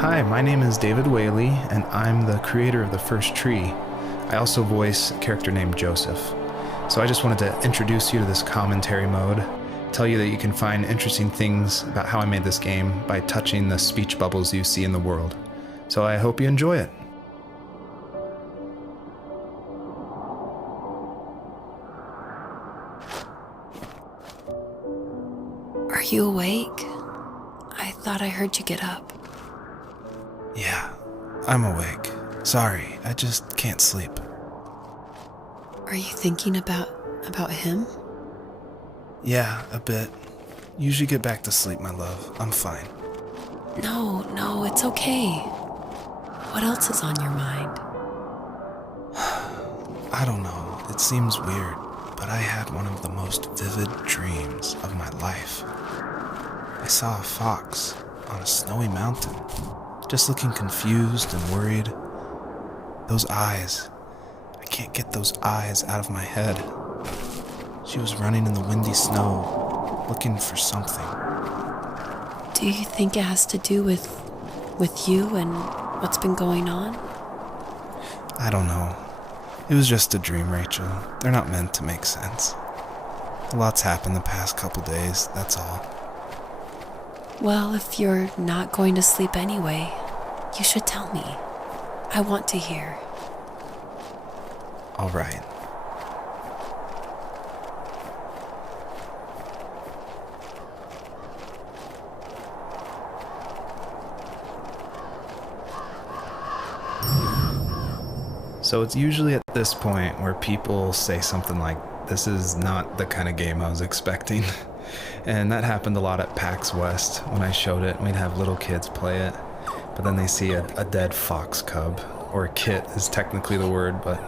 Hi, my name is David Whaley, and I'm the creator of The First Tree. I also voice a character named Joseph. So I just wanted to introduce you to this commentary mode, tell you that you can find interesting things about how I made this game by touching the speech bubbles you see in the world. So I hope you enjoy it. Are you awake? I thought I heard you get up. Yeah, I'm awake. Sorry, I just can't sleep. Are you thinking about him? Yeah, a bit. Usually get back to sleep, my love. I'm fine. No, it's okay. What else is on your mind? I don't know. It seems weird, but I had one of the most vivid dreams of my life. I saw a fox on a snowy mountain, just looking confused and worried. Those eyes. I can't get those eyes out of my head. She was running in the windy snow, looking for something. Do you think it has to do with you and what's been going on? I don't know. It was just a dream, Rachel. They're not meant to make sense. A lot's happened the past couple days, that's all. Well, if you're not going to sleep anyway, you should tell me. I want to hear. All right. So it's usually at this point where people say something like, "This is not the kind of game I was expecting." And that happened a lot at PAX West when I showed it. We'd have little kids play it, but then they see a dead fox cub, or a kit is technically the word, but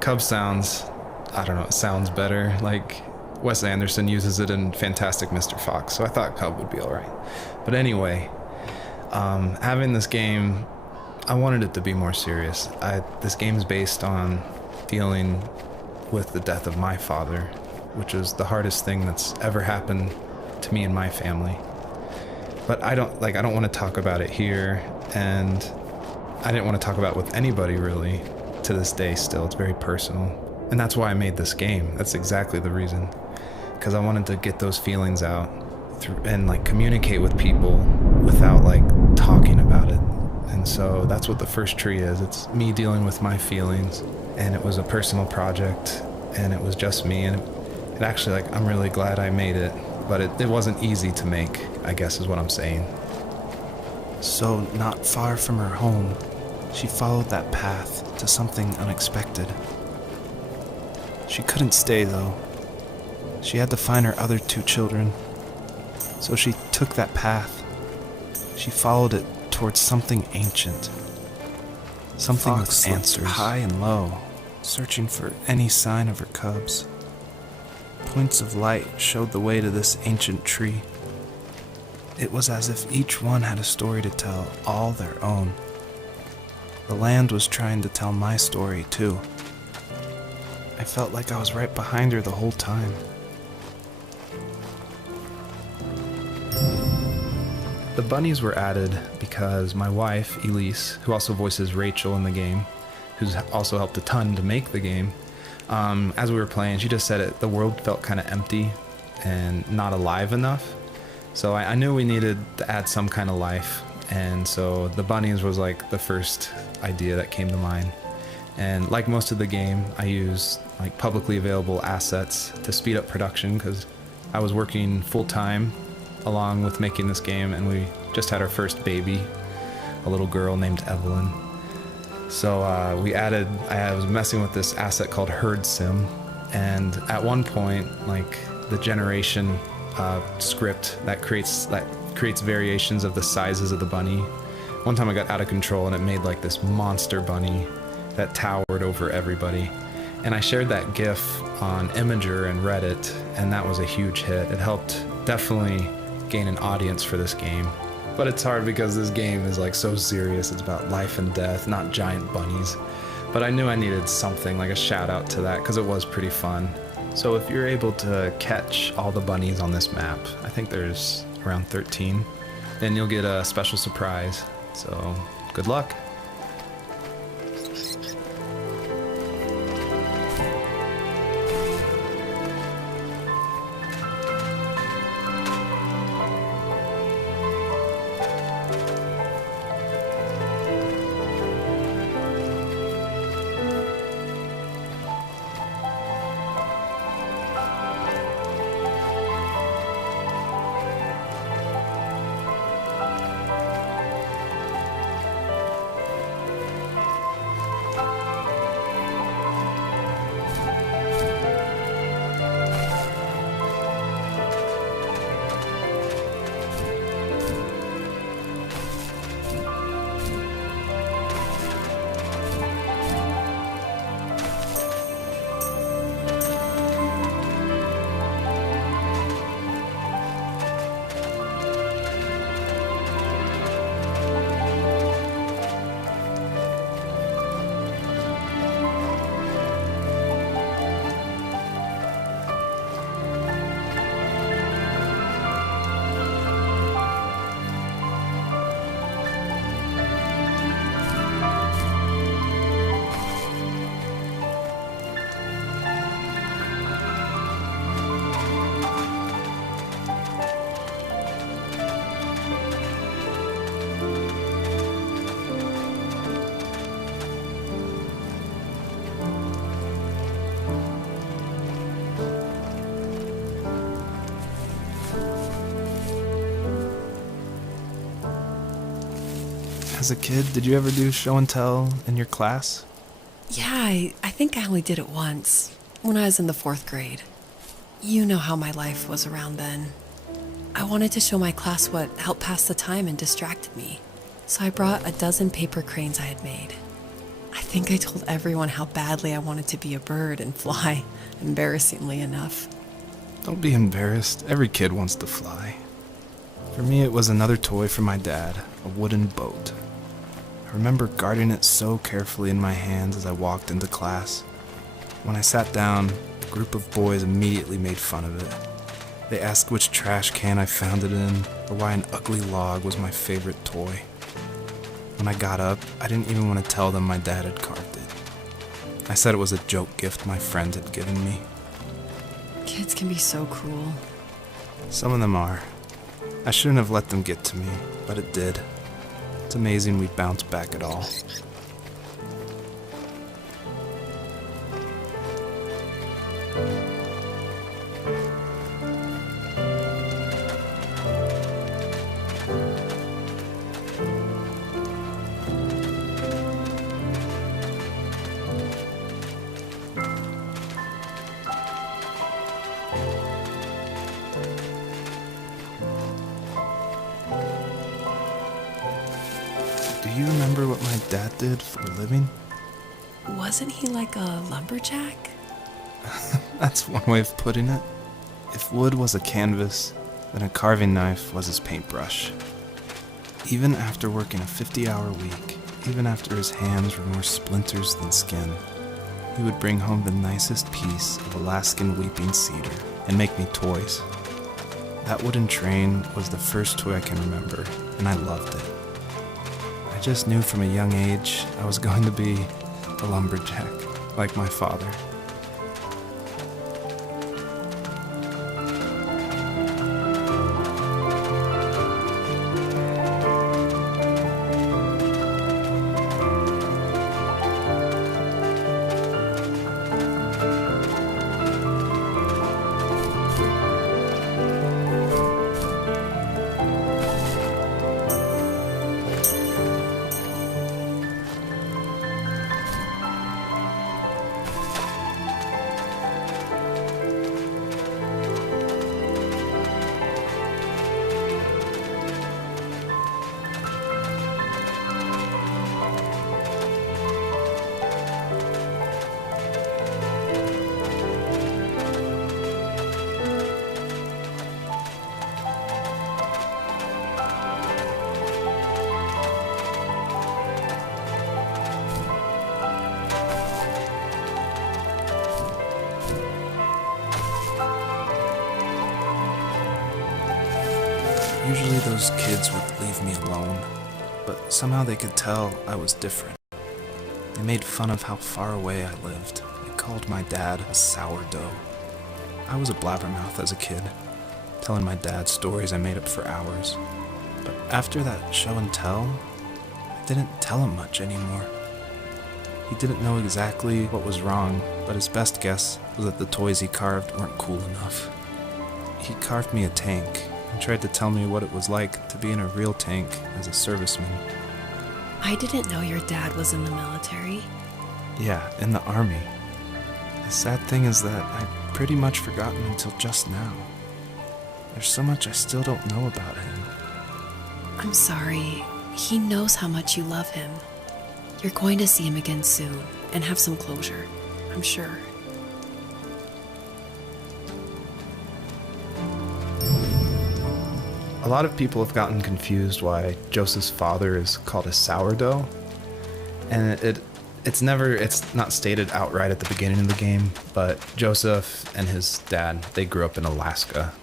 cub sounds, I don't know, it sounds better. Like Wes Anderson uses it in Fantastic Mr. Fox, so I thought cub would be alright. But anyway, having this game, I wanted it to be more serious. This game's based on dealing with the death of my father, which is the hardest thing that's ever happened to me and my family. But I don't want to talk about it here, and I didn't want to talk about it with anybody really to this day still. It's very personal. And that's why I made this game. That's exactly the reason. Because I wanted to get those feelings out and communicate with people without talking about it. And so that's what The First Tree is. It's me dealing with my feelings, and it was a personal project, and it was just me, and it actually, I'm really glad I made it, but it wasn't easy to make, I guess is what I'm saying. So, not far from her home, she followed that path to something unexpected. She couldn't stay, though. She had to find her other 2 children. So she took that path. She followed it towards something ancient. Something with answers, high and low, searching for any sign of her cubs. Points of light showed the way to this ancient tree. It was as if each one had a story to tell, all their own. The land was trying to tell my story, too. I felt like I was right behind her the whole time. The bunnies were added because my wife, Elise, who also voices Rachel in the game, who's also helped a ton to make the game, as we were playing, she just said the world felt kind of empty and not alive enough. So I knew we needed to add some kind of life, and so the bunnies was the first idea that came to mind. And like most of the game, I use publicly available assets to speed up production because I was working full-time along with making this game, and we just had our first baby, a little girl named Evelyn. So I was messing with this asset called Herd Sim, and at one point, the generation script that creates variations of the sizes of the bunny. One time I got out of control and it made this monster bunny that towered over everybody. And I shared that GIF on Imager and Reddit, and that was a huge hit. It helped definitely gain an audience for this game. But it's hard because this game is so serious. It's about life and death, not giant bunnies. But I knew I needed something, a shout out to that, because it was pretty fun. So if you're able to catch all the bunnies on this map, I think there's around 13, then you'll get a special surprise. So, good luck. As a kid, did you ever do show and tell in your class? Yeah, I think I only did it once, when I was in the 4th grade. You know how my life was around then. I wanted to show my class what helped pass the time and distracted me, so I brought a dozen paper cranes I had made. I think I told everyone how badly I wanted to be a bird and fly, embarrassingly enough. Don't be embarrassed. Every kid wants to fly. For me, it was another toy from my dad, a wooden boat. I remember guarding it so carefully in my hands as I walked into class. When I sat down, a group of boys immediately made fun of it. They asked which trash can I found it in, or why an ugly log was my favorite toy. When I got up, I didn't even want to tell them my dad had carved it. I said it was a joke gift my friend had given me. Kids can be so cruel. Some of them are. I shouldn't have let them get to me, but it did. It's amazing we bounced back at all. Do you remember what my dad did for a living? Wasn't he like a lumberjack? That's one way of putting it. If wood was a canvas, then a carving knife was his paintbrush. Even after working a 50-hour week, even after his hands were more splinters than skin, he would bring home the nicest piece of Alaskan weeping cedar and make me toys. That wooden train was the first toy I can remember, and I loved it. I just knew from a young age I was going to be a lumberjack, like my father. Usually those kids would leave me alone, but somehow they could tell I was different. They made fun of how far away I lived. They called my dad a sourdough. I was a blabbermouth as a kid, telling my dad stories I made up for hours. But after that show and tell, I didn't tell him much anymore. He didn't know exactly what was wrong, but his best guess was that the toys he carved weren't cool enough. He carved me a tank and tried to tell me what it was like to be in a real tank as a serviceman. I didn't know your dad was in the military. Yeah, in the army. The sad thing is that I'd pretty much forgotten until just now. There's so much I still don't know about him. I'm sorry. He knows how much you love him. You're going to see him again soon and have some closure, I'm sure. A lot of people have gotten confused why Joseph's father is called a sourdough, and it's not stated outright at the beginning of the game, but Joseph and his dad, they grew up in Alaska.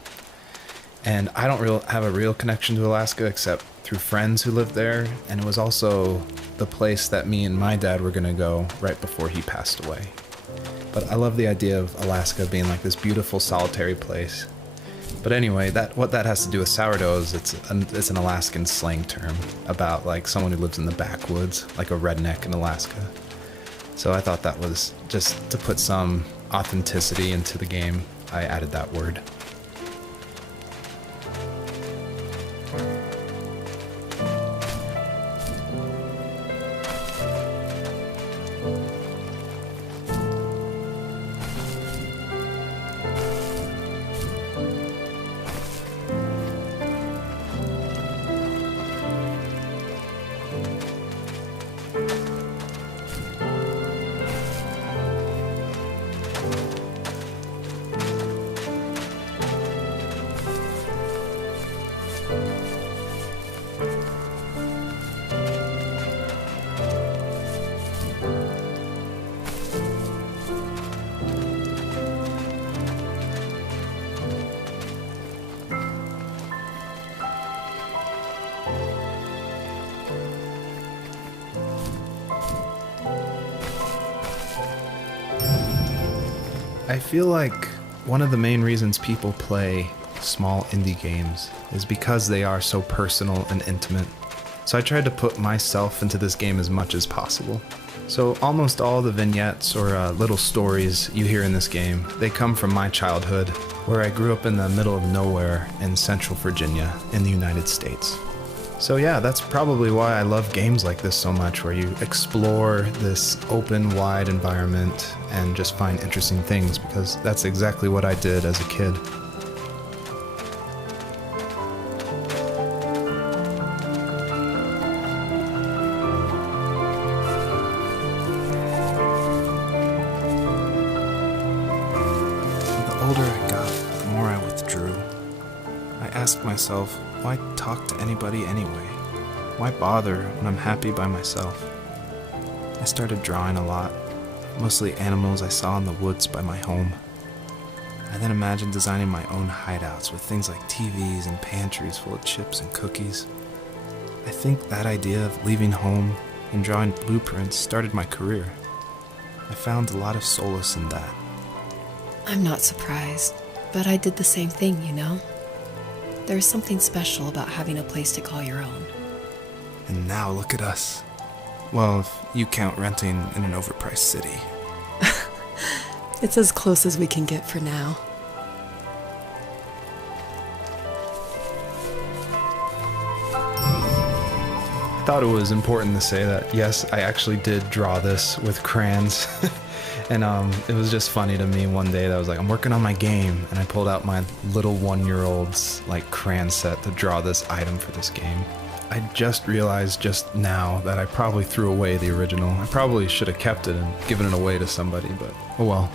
And I don't have a real connection to Alaska except through friends who lived there, and it was also the place that me and my dad were gonna go right before he passed away. But I love the idea of Alaska being like this beautiful solitary place. But anyway, what that has to do with sourdough is it's an Alaskan slang term about like someone who lives in the backwoods, like a redneck in Alaska. So I thought that was just to put some authenticity into the game, I added that word. I feel like one of the main reasons people play small indie games is because they are so personal and intimate. So I tried to put myself into this game as much as possible. So almost all the vignettes or little stories you hear in this game, they come from my childhood, where I grew up in the middle of nowhere in Central Virginia in the United States. So yeah, that's probably why I love games like this so much, where you explore this open, wide environment and just find interesting things, because that's exactly what I did as a kid. The older I got, the more I withdrew. I asked myself, why talk to anybody anyway? Why bother when I'm happy by myself? I started drawing a lot, mostly animals I saw in the woods by my home. I then imagined designing my own hideouts with things like TVs and pantries full of chips and cookies. I think that idea of leaving home and drawing blueprints started my career. I found a lot of solace in that. I'm not surprised, but I did the same thing, you know? There's something special about having a place to call your own. And now look at us. Well, if you count renting in an overpriced city. It's as close as we can get for now. I thought it was important to say that, yes, I actually did draw this with crayons. And it was just funny to me one day that I was like, I'm working on my game, and I pulled out my little 1-year-old's like crayon set to draw this item for this game. I just realized just now that I probably threw away the original. I probably should have kept it and given it away to somebody, but oh well.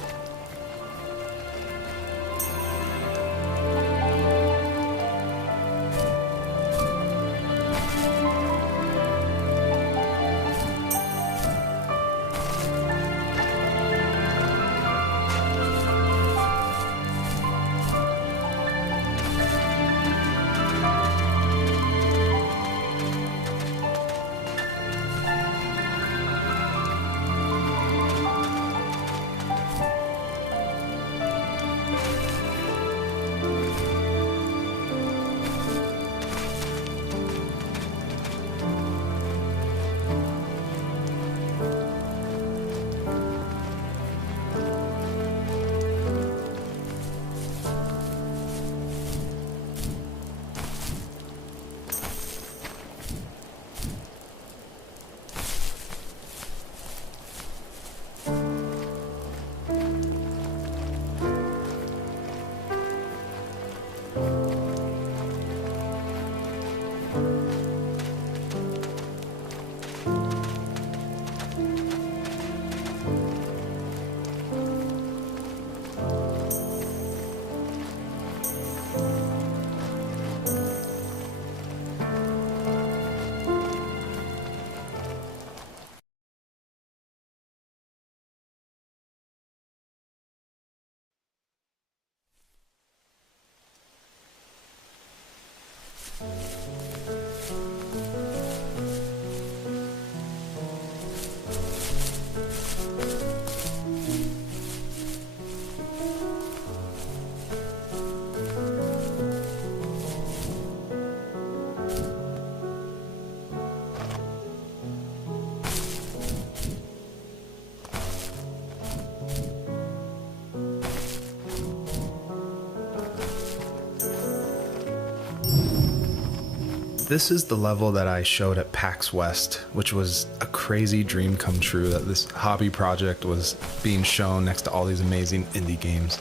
This is the level that I showed at PAX West, which was a crazy dream come true that this hobby project was being shown next to all these amazing indie games.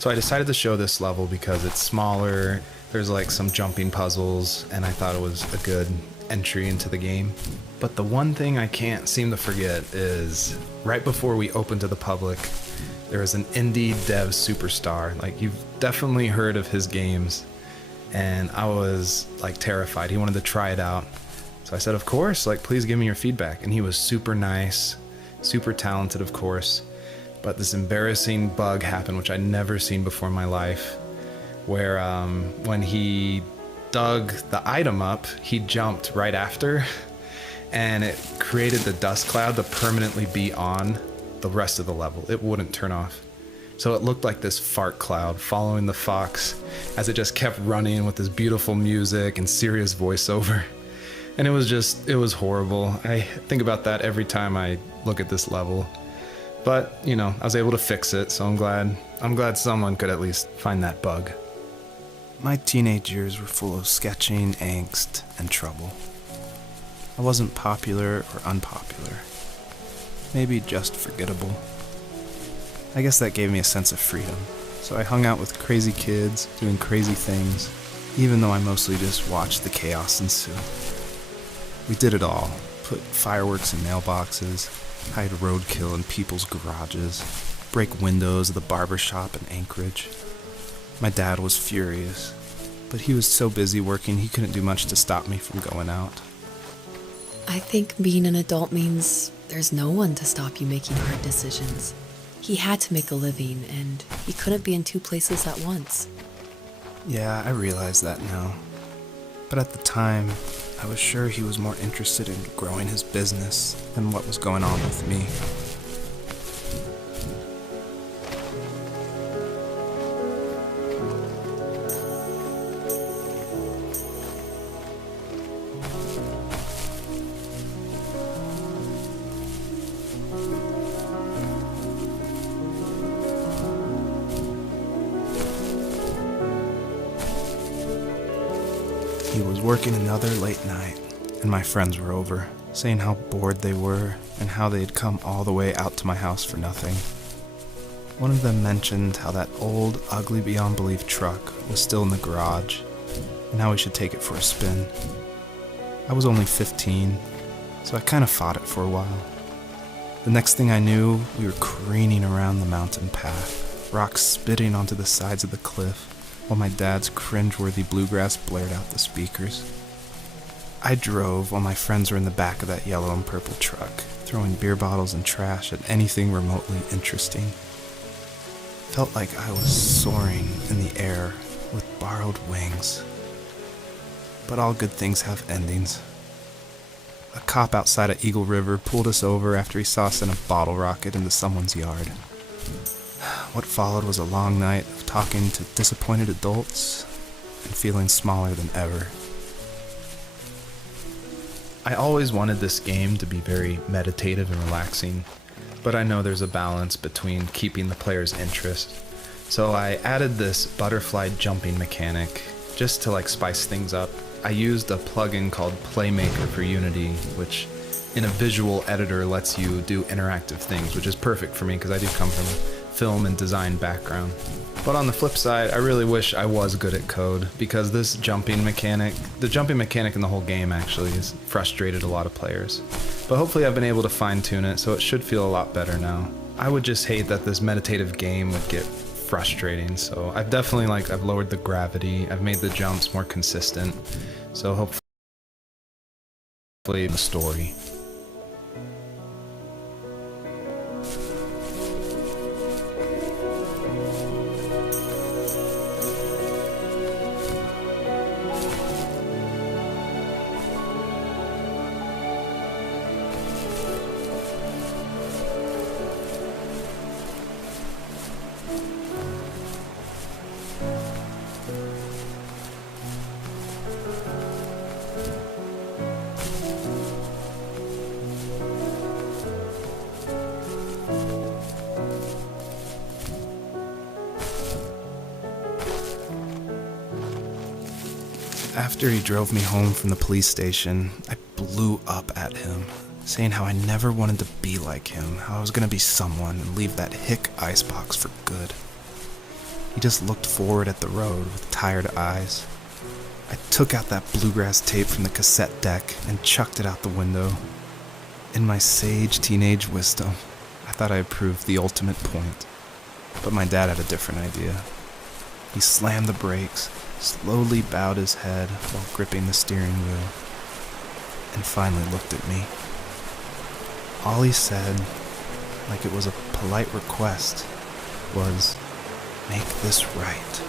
So I decided to show this level because it's smaller, there's like some jumping puzzles, and I thought it was a good entry into the game. But the one thing I can't seem to forget is right before we opened to the public, there was an indie dev superstar. Like, you've definitely heard of his games. And I was like terrified. He wanted to try it out. So I said, of course, like, please give me your feedback. And he was super nice, super talented, of course. But this embarrassing bug happened, which I'd never seen before in my life, where when he dug the item up, he jumped right after, and it created the dust cloud to permanently be on the rest of the level. It wouldn't turn off. So it looked like this fart cloud following the fox as it just kept running with this beautiful music and serious voiceover. And it was horrible. I think about that every time I look at this level. But, you know, I was able to fix it, so I'm glad someone could at least find that bug. My teenage years were full of sketching, angst, and trouble. I wasn't popular or unpopular. Maybe just forgettable. I guess that gave me a sense of freedom, so I hung out with crazy kids, doing crazy things, even though I mostly just watched the chaos ensue. We did it all. Put fireworks in mailboxes, hide roadkill in people's garages, break windows of the barber shop in Anchorage. My dad was furious, but he was so busy working he couldn't do much to stop me from going out. I think being an adult means there's no one to stop you making hard decisions. He had to make a living, and he couldn't be in two places at once. Yeah, I realize that now. But at the time, I was sure he was more interested in growing his business than what was going on with me. He was working another late night, and my friends were over, saying how bored they were and how they had come all the way out to my house for nothing. One of them mentioned how that old, ugly beyond belief truck was still in the garage, and how we should take it for a spin. I was only 15, so I kind of fought it for a while. The next thing I knew, we were careening around the mountain path, rocks spitting onto the sides of the cliff, while my dad's cringeworthy bluegrass blared out the speakers. I drove while my friends were in the back of that yellow and purple truck, throwing beer bottles and trash at anything remotely interesting. Felt like I was soaring in the air with borrowed wings. But all good things have endings. A cop outside of Eagle River pulled us over after he saw us in a bottle rocket into someone's yard. What followed was a long night of talking to disappointed adults and feeling smaller than ever. I always wanted this game to be very meditative and relaxing, but I know there's a balance between keeping the player's interest. So I added this butterfly jumping mechanic just to like spice things up. I used a plugin called Playmaker for Unity, which in a visual editor lets you do interactive things, which is perfect for me because I do come from a film and design background. But on the flip side, I really wish I was good at code, because this jumping mechanic, the jumping mechanic in the whole game actually has frustrated a lot of players. But hopefully I've been able to fine tune it, so it should feel a lot better now. I would just hate that this meditative game would get frustrating, so I've definitely I've lowered the gravity, I've made the jumps more consistent, so hopefully the story. After he drove me home from the police station, I blew up at him, saying how I never wanted to be like him, how I was gonna be someone and leave that hick icebox for good. He just looked forward at the road with tired eyes. I took out that bluegrass tape from the cassette deck and chucked it out the window. In my sage teenage wisdom, I thought I had proved the ultimate point. But my dad had a different idea. He slammed the brakes, slowly bowed his head while gripping the steering wheel, and finally looked at me. All he said, like it was a polite request, was, "Make this right."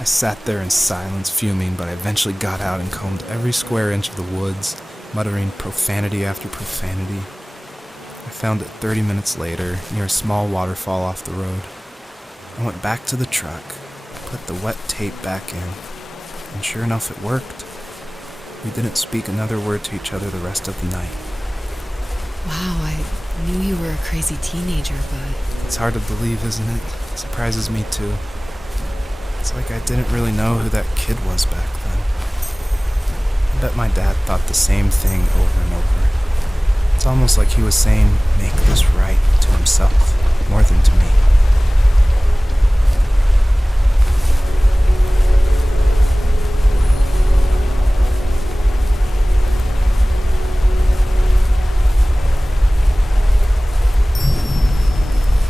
I sat there in silence, fuming, but I eventually got out and combed every square inch of the woods, muttering profanity after profanity. I found it 30 minutes later, near a small waterfall off the road. I went back to the truck, put the wet tape back in, and sure enough it worked. We didn't speak another word to each other the rest of the night. Wow, I knew you were a crazy teenager, but... It's hard to believe, isn't it? It surprises me too. It's like I didn't really know who that kid was back then. I bet my dad thought the same thing over and over. It's almost like he was saying, "Make this right," to himself, more than to me.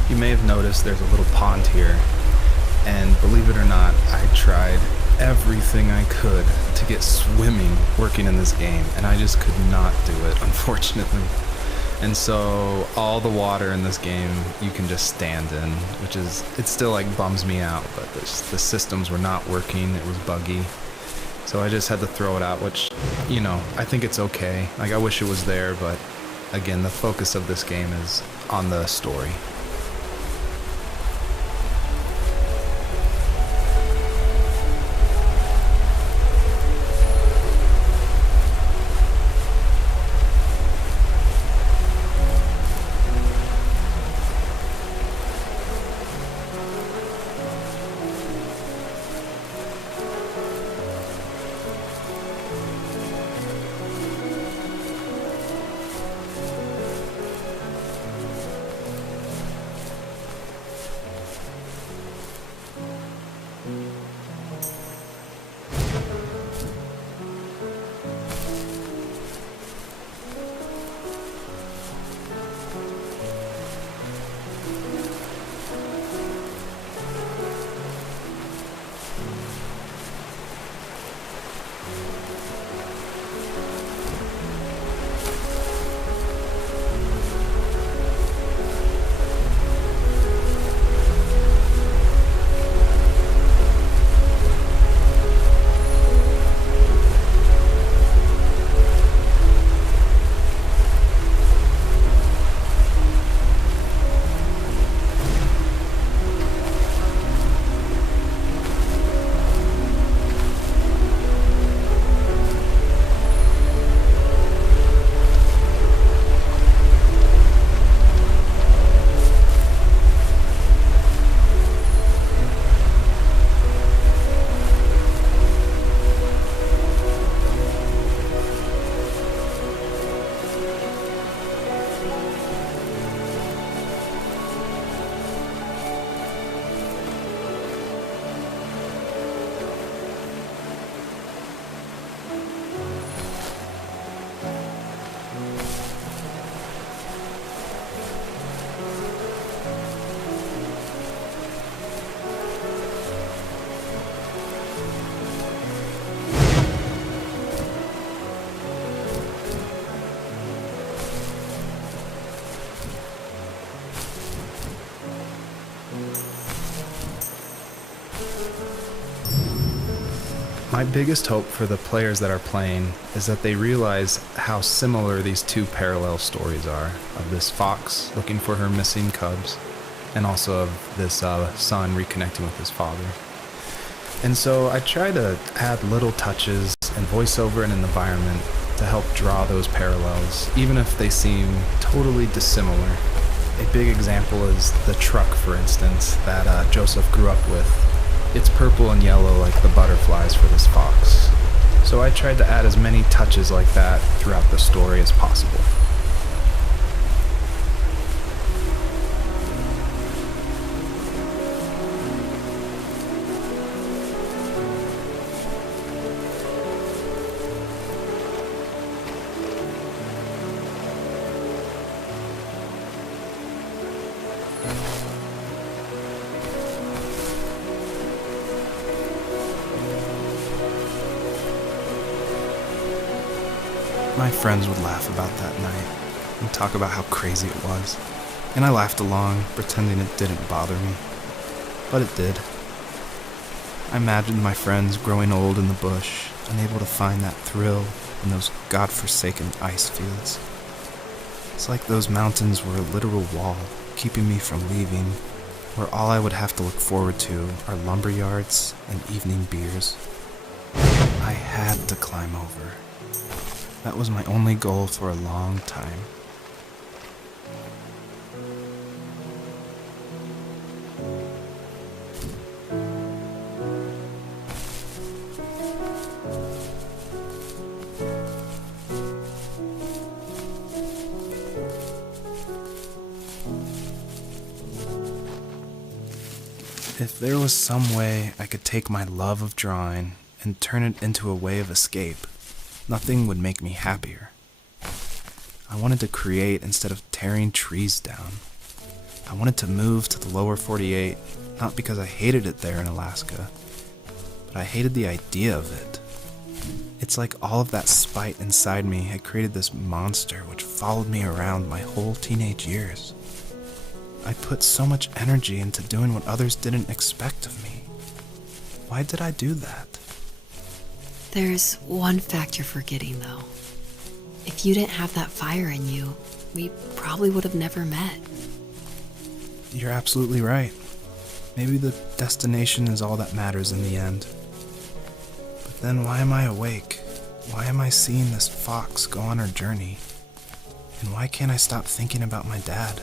You may have noticed there's a little pond here, and believe it or not, I tried everything I could to get swimming working in this game, and I just could not do it, unfortunately. And so all the water in this game you can just stand in, which is, it still like bums me out, but the systems were not working, it was buggy. So I just had to throw it out, which, you know, I think it's okay. Like, I wish it was there, but again, the focus of this game is on the story. My biggest hope for the players that are playing is that they realize how similar these two parallel stories are, of this fox looking for her missing cubs, and also of this son reconnecting with his father. And so I try to add little touches and voiceover and an environment to help draw those parallels, even if they seem totally dissimilar. A big example is the truck, for instance, that Joseph grew up with. It's purple and yellow like the butterflies for this fox. So I tried to add as many touches like that throughout the story as possible. My friends would laugh about that night and talk about how crazy it was, and I laughed along, pretending it didn't bother me. But it did. I imagined my friends growing old in the bush, unable to find that thrill in those godforsaken ice fields. It's like those mountains were a literal wall, keeping me from leaving, where all I would have to look forward to are lumber yards and evening beers. I had to climb over. That was my only goal for a long time. If there was some way I could take my love of drawing and turn it into a way of escape, nothing would make me happier. I wanted to create instead of tearing trees down. I wanted to move to the lower 48, not because I hated it there in Alaska, but I hated the idea of it. It's like all of that spite inside me had created this monster which followed me around my whole teenage years. I put so much energy into doing what others didn't expect of me. Why did I do that? There's one fact you're forgetting, though. If you didn't have that fire in you, we probably would have never met. You're absolutely right. Maybe the destination is all that matters in the end. But then why am I awake? Why am I seeing this fox go on her journey? And why can't I stop thinking about my dad?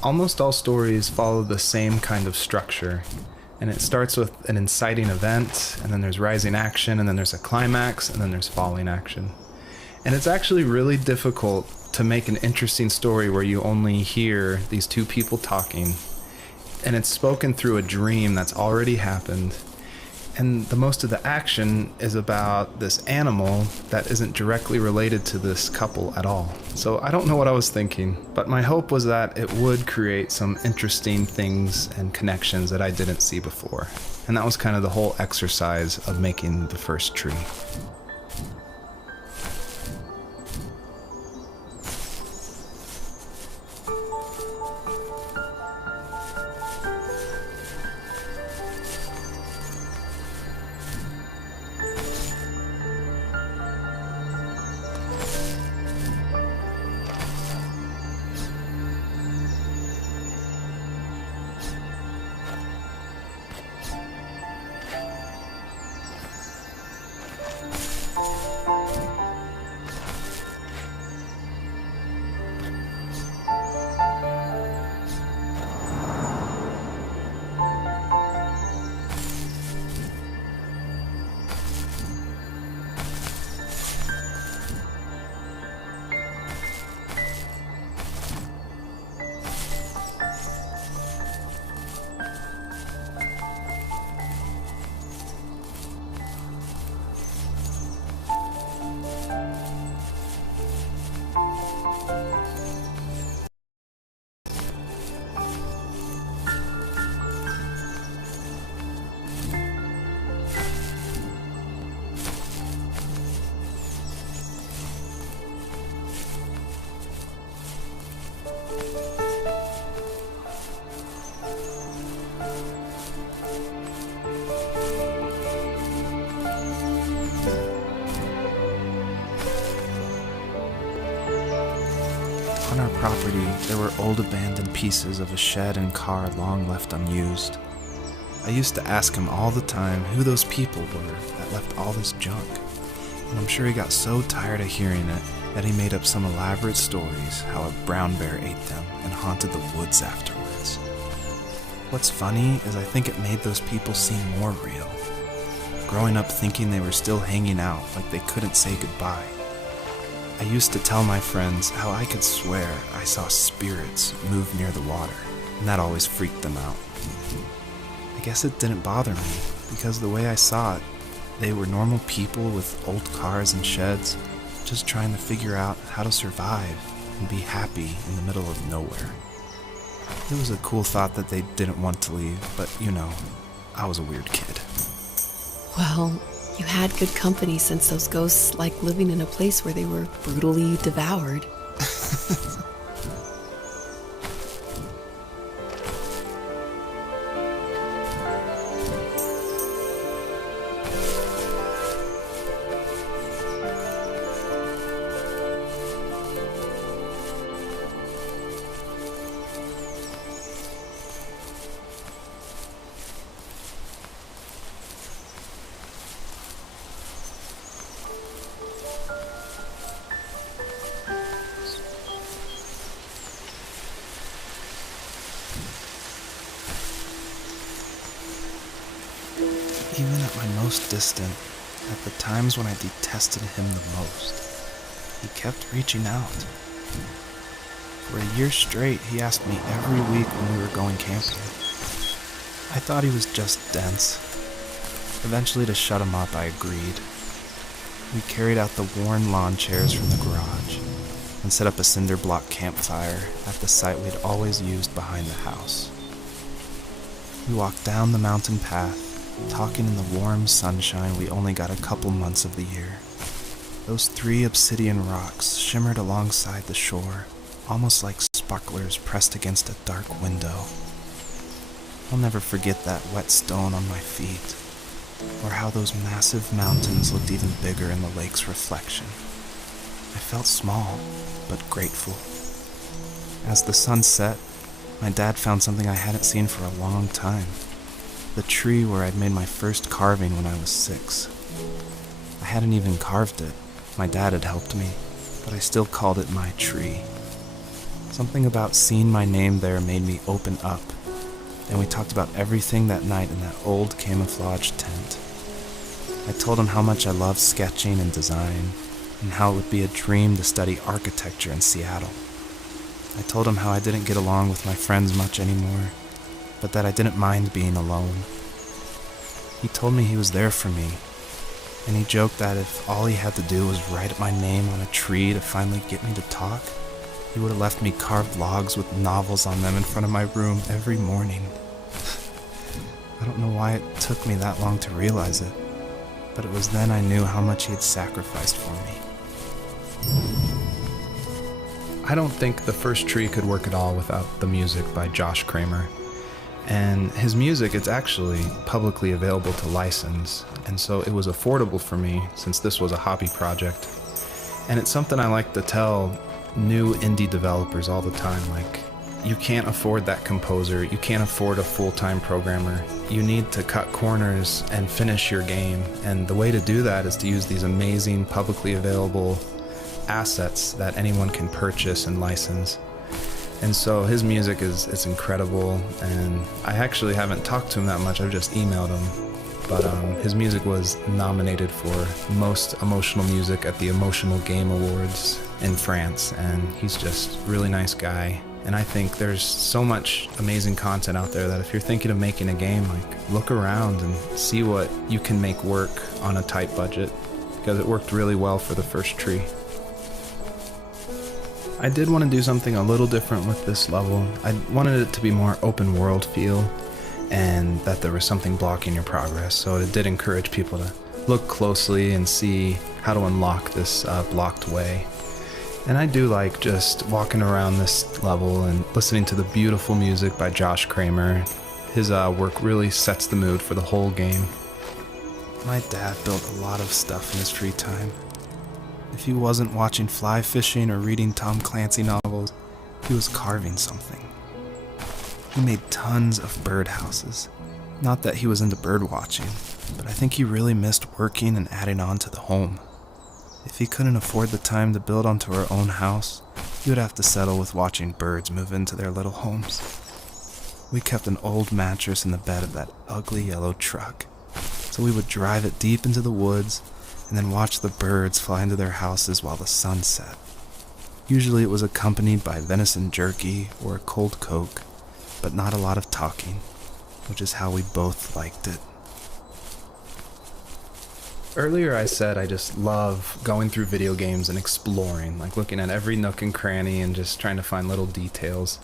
Almost all stories follow the same kind of structure, and it starts with an inciting event, and then there's rising action, and then there's a climax, and then there's falling action. And it's actually really difficult to make an interesting story where you only hear these two people talking, and it's spoken through a dream that's already happened, and the most of the action is about this animal that isn't directly related to this couple at all. So I don't know what I was thinking, but my hope was that it would create some interesting things and connections that I didn't see before. And that was kind of the whole exercise of making the first tree. On our property, there were old abandoned pieces of a shed and car long left unused. I used to ask him all the time who those people were that left all this junk, and I'm sure he got so tired of hearing it that he made up some elaborate stories how a brown bear ate them and haunted the woods afterwards. What's funny is I think it made those people seem more real. Growing up thinking they were still hanging out like they couldn't say goodbye. I used to tell my friends how I could swear I saw spirits move near the water, and that always freaked them out. I guess it didn't bother me, because the way I saw it, they were normal people with old cars and sheds, just trying to figure out how to survive and be happy in the middle of nowhere. It was a cool thought that they didn't want to leave, but I was a weird kid. Well, you had good company since those ghosts like living in a place where they were brutally devoured. Even at my most distant, at the times when I detested him the most, he kept reaching out. For a year straight, he asked me every week when we were going camping. I thought he was just dense. Eventually, to shut him up, I agreed. We carried out the worn lawn chairs from the garage and set up a cinder block campfire at the site we'd always used behind the house. We walked down the mountain path, talking in the warm sunshine we only got a couple months of the year. Those 3 obsidian rocks shimmered alongside the shore, almost like sparklers pressed against a dark window. I'll never forget that wet stone on my feet, or how those massive mountains looked even bigger in the lake's reflection. I felt small, but grateful. As the sun set, my dad found something I hadn't seen for a long time. The tree where I'd made my first carving when I was 6. I hadn't even carved it. My dad had helped me, but I still called it my tree. Something about seeing my name there made me open up, and we talked about everything that night in that old camouflage tent. I told him how much I loved sketching and design, and how it would be a dream to study architecture in Seattle. I told him how I didn't get along with my friends much anymore, but that I didn't mind being alone. He told me he was there for me, and he joked that if all he had to do was write my name on a tree to finally get me to talk, he would have left me carved logs with novels on them in front of my room every morning. I don't know why it took me that long to realize it, but it was then I knew how much he had sacrificed for me. I don't think The First Tree could work at all without the music by Josh Kramer. And his music, it's actually publicly available to license, and so it was affordable for me since this was a hobby project. And it's something I like to tell new indie developers all the time, like, you can't afford that composer, you can't afford a full-time programmer. You need to cut corners and finish your game, and the way to do that is to use these amazing publicly available assets that anyone can purchase and license. And so his music is incredible, and I actually haven't talked to him that much, I've just emailed him. But his music was nominated for Most Emotional Music at the Emotional Game Awards in France, and he's just a really nice guy. And I think there's so much amazing content out there that if you're thinking of making a game, like, look around and see what you can make work on a tight budget, because it worked really well for The First Tree. I did want to do something a little different with this level. I wanted it to be more open world feel, and that there was something blocking your progress, so it did encourage people to look closely and see how to unlock this blocked way. And I do like just walking around this level and listening to the beautiful music by Josh Kramer. His work really sets the mood for the whole game. My dad built a lot of stuff in his free time. If he wasn't watching fly fishing or reading Tom Clancy novels, He was carving something. He made tons of birdhouses. Not that he was into bird watching, but I think he really missed working and adding on to the home. If he couldn't afford the time to build onto our own house, he would have to settle with watching birds move into their little homes. We kept an old mattress in the bed of that ugly yellow truck, so we would drive it deep into the woods and then watch the birds fly into their houses while the sun set. Usually it was accompanied by venison jerky or a cold Coke, but not a lot of talking, which is how we both liked it. Earlier I said I just love going through video games and exploring, like looking at every nook and cranny and just trying to find little details.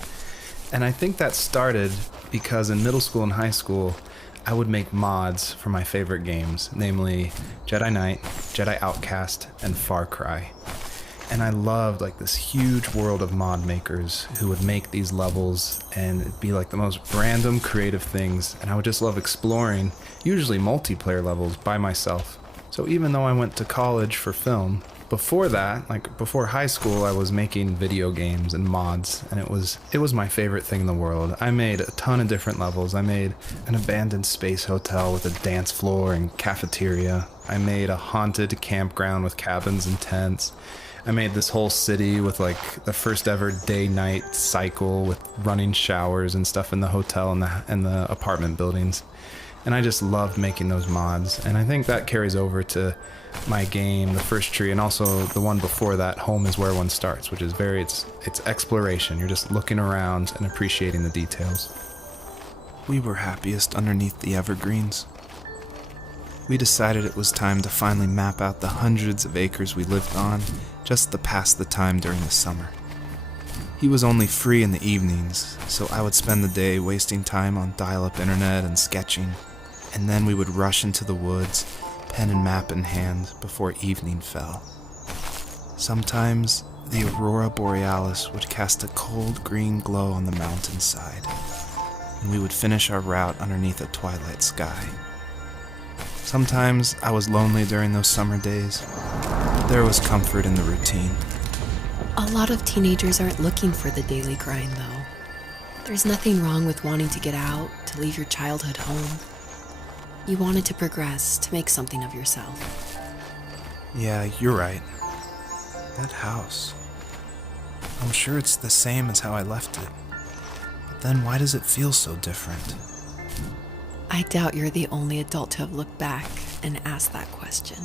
And I think that started because in middle school and high school, I would make mods for my favorite games, namely Jedi Knight, Jedi Outcast, and Far Cry. And I loved like this huge world of mod makers who would make these levels, and it'd be like the most random creative things, and I would just love exploring, usually multiplayer levels by myself. So even though I went to college for film, before that, like before high school, I was making video games and mods, and it was my favorite thing in the world. I made a ton of different levels. I made an abandoned space hotel with a dance floor and cafeteria. I made a haunted campground with cabins and tents. I made this whole city with like the first ever day-night cycle with running showers and stuff in the hotel and the apartment buildings. And I just loved making those mods, and I think that carries over to my game, The First Tree, and also the one before that, Home is Where One Starts, which is it's exploration. You're just looking around and appreciating the details. We were happiest underneath the evergreens. We decided it was time to finally map out the hundreds of acres we lived on just to pass the time during the summer. He was only free in the evenings, so I would spend the day wasting time on dial-up internet and sketching, and then we would rush into the woods, pen and map in hand, before evening fell. Sometimes the aurora borealis would cast a cold green glow on the mountainside, and we would finish our route underneath a twilight sky. Sometimes I was lonely during those summer days, but there was comfort in the routine. A lot of teenagers aren't looking for the daily grind, though. There's nothing wrong with wanting to get out, to leave your childhood home. You wanted to progress, to make something of yourself. Yeah, you're right. That house. I'm sure it's the same as how I left it. But then why does it feel so different? I doubt you're the only adult to have looked back and asked that question.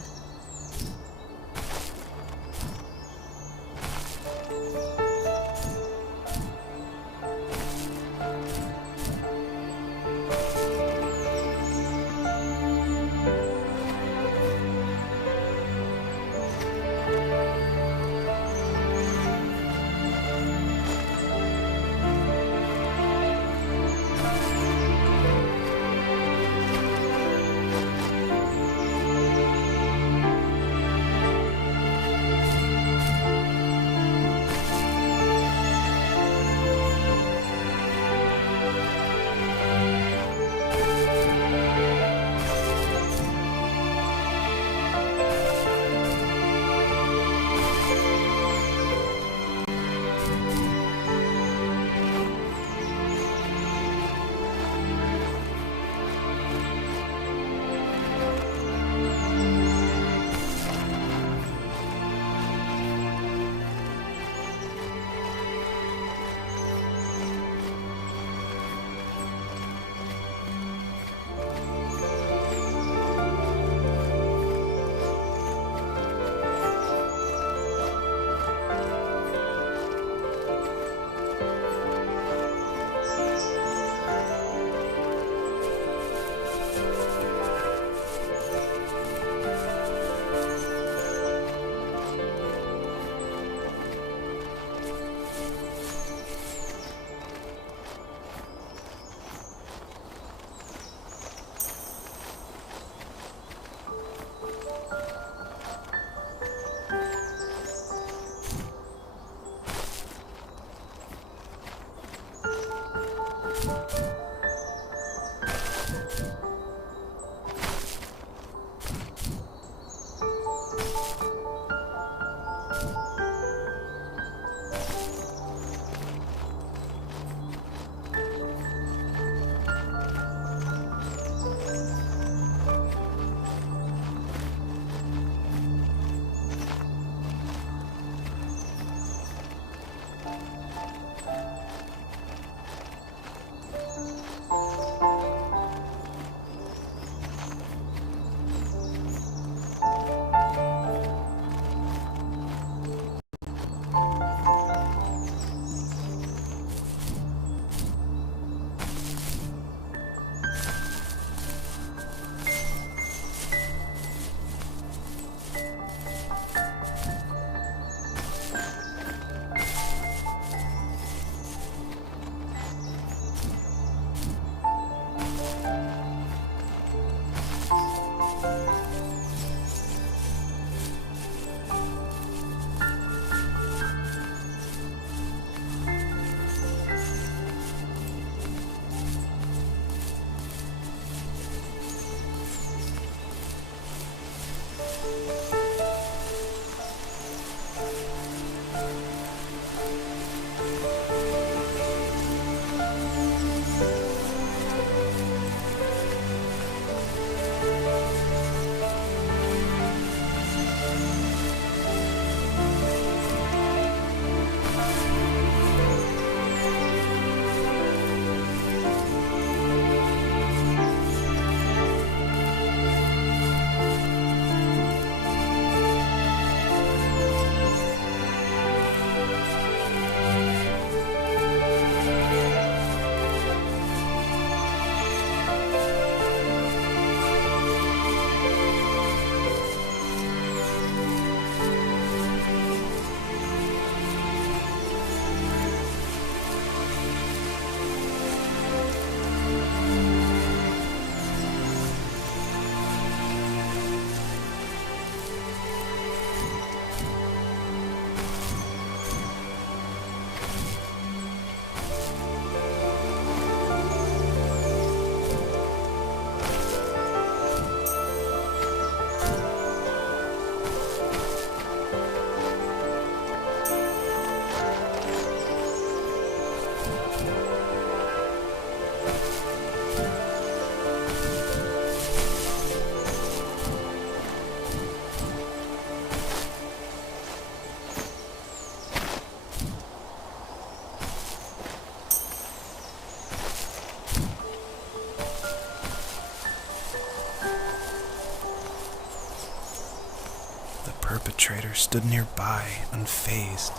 perpetrator stood nearby, unfazed,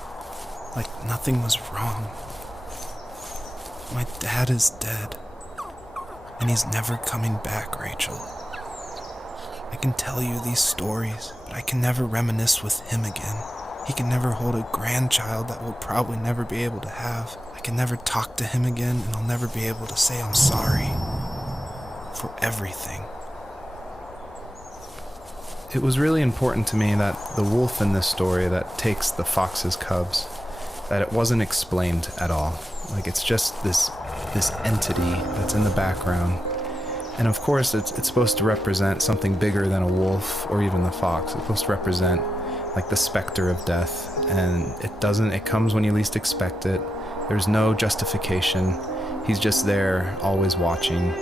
like nothing was wrong. My dad is dead, and he's never coming back, Rachel. I can tell you these stories, but I can never reminisce with him again. He can never hold a grandchild that we'll probably never be able to have. I can never talk to him again, and I'll never be able to say I'm sorry for everything. It was really important to me that the wolf in this story that takes the fox's cubs, that it wasn't explained at all. Like, it's just this entity that's in the background. And of course, it's supposed to represent something bigger than a wolf or even the fox. It's supposed to represent like the specter of death. And it comes when you least expect it. There's no justification. He's just there, always watching.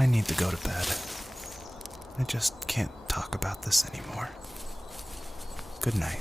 I need to go to bed. I just can't talk about this anymore. Good night.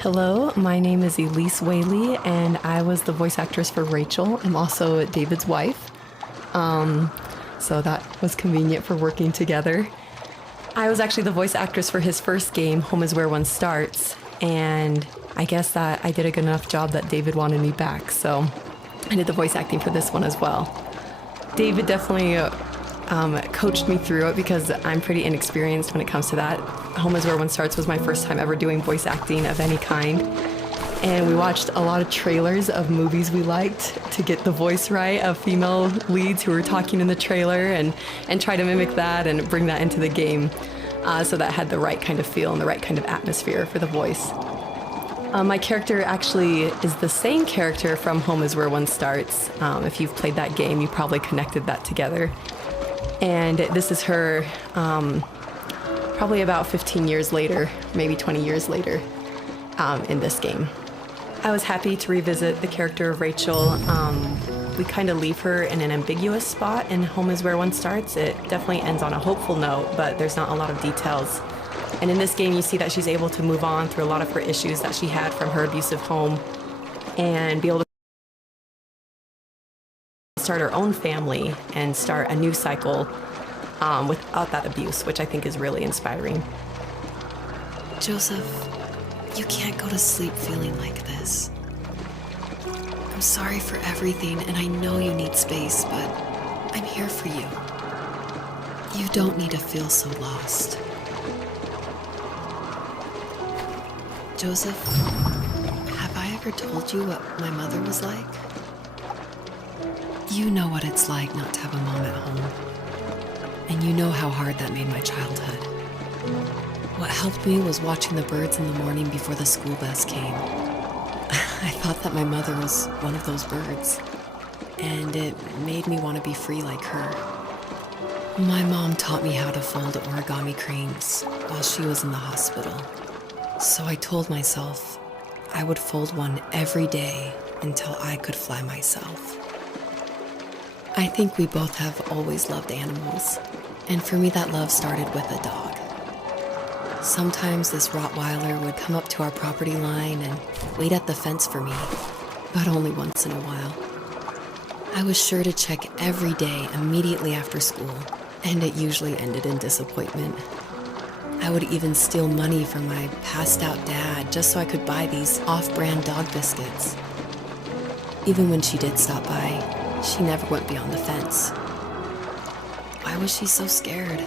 Hello, my name is Elise Whaley, and I was the voice actress for Rachel. I'm also David's wife, so that was convenient for working together. I was actually the voice actress for his first game, Home is Where One Starts, and I guess that I did a good enough job that David wanted me back, so I did the voice acting for this one as well. David definitely coached me through it because I'm pretty inexperienced when it comes to that. Home is Where One Starts was my first time ever doing voice acting of any kind. And we watched a lot of trailers of movies we liked to get the voice right of female leads who were talking in the trailer and try to mimic that and bring that into the game. So that had the right kind of feel and the right kind of atmosphere for the voice. My character actually is the same character from Home is Where One Starts. If you've played that game, you probably connected that together. And this is her probably about 15 years later, maybe 20 years later in this game. I was happy to revisit the character of Rachel. We kind of leave her in an ambiguous spot in Home is Where One Starts. It definitely ends on a hopeful note, but there's not a lot of details. And in this game, you see that she's able to move on through a lot of her issues that she had from her abusive home and be able to start her own family and start a new cycle without that abuse, which I think is really inspiring. Joseph, you can't go to sleep feeling like this. I'm sorry for everything, and I know you need space, but I'm here for you. You don't need to feel so lost. Joseph, have I ever told you what my mother was like? You know what it's like not to have a mom at home. And you know how hard that made my childhood. What helped me was watching the birds in the morning before the school bus came. I thought that my mother was one of those birds, and it made me want to be free like her. My mom taught me how to fold origami cranes while she was in the hospital. So I told myself I would fold one every day until I could fly myself. I think we both have always loved animals, and for me that love started with a dog. Sometimes this Rottweiler would come up to our property line and wait at the fence for me, but only once in a while. I was sure to check every day immediately after school, and it usually ended in disappointment. I would even steal money from my passed-out dad just so I could buy these off-brand dog biscuits. Even when she did stop by, she never went beyond the fence. Why was she so scared?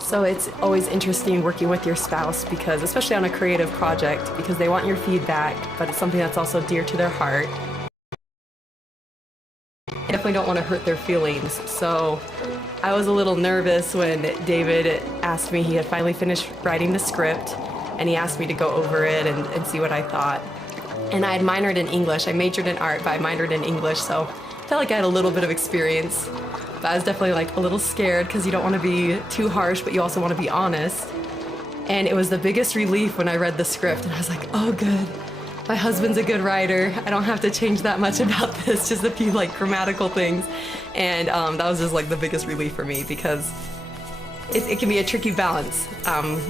So it's always interesting working with your spouse because, especially on a creative project, because they want your feedback, but it's something that's also dear to their heart. I definitely don't want to hurt their feelings. So I was a little nervous when David asked me, he had finally finished writing the script, and he asked me to go over it and see what I thought. And I had minored in English. I majored in art, but I minored in English, so I felt like I had a little bit of experience. But I was definitely like a little scared because you don't want to be too harsh, but you also want to be honest. And it was the biggest relief when I read the script, and I was like, oh good, my husband's a good writer. I don't have to change that much about this, just a few like grammatical things. And that was just like the biggest relief for me because it can be a tricky balance